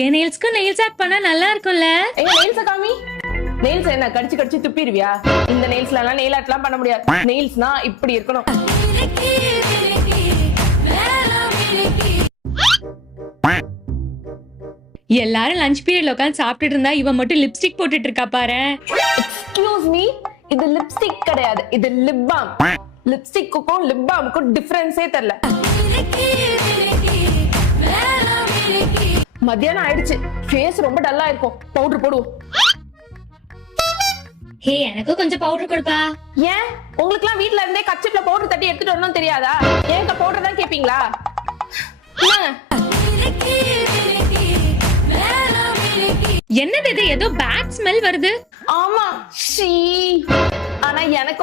என் நெயில்ஸ்க்கு nails add பண்ணா நல்லா இருக்கும்ல. எங்க நெயில்ஸ் காமி. நெயில்ஸ் என்ன கடிச்சு கடிச்சு துப்பிடுவியா? இந்த நெயில்ஸ்ல எல்லாம் நெயில் ஆர்ட்லாம் பண்ண முடியாது. நெயில்ஸ்னா இப்படி இருக்கணும். எல்லாரும் லஞ்ச் பீரியட்ல உட்கார்ந்து சாப்பிட்டுட்டு இருந்தா இவன் மட்டும் லிப்ஸ்டிக் போட்டுட்டு இருக்கா பாரு. எக்ஸ்கியூஸ் மீ, இது லிப்ஸ்டிக் கிடையாது, இது லிப் பாம். லிப்ஸ்டிக்குக்கும் லிப் பாமுக்கும் டிஃபரன்ஸே தெரியல. மத்தியானம் ஆயிடுச்சு, ஃபேஸ் ரொம்ப டல்லா இருக்கும். பவுடர் போடுவோம். ஹே, எனக்கு கொஞ்சம் பவுடர் கொடுப்பா. ஏன் உங்களுக்குலாம் வீட்ல இருந்தே கச்சிப்ல பவுடர் தட்டி எடுத்துட்டு வரணும் தெரியாதா? ஏன்க்க பவுடர் தான் கேப்பீங்களா? என்னது இது? ஏதோ பேட் ஸ்மெல் வருது. ஆமா, ஷீ. ஆனா எனக்கு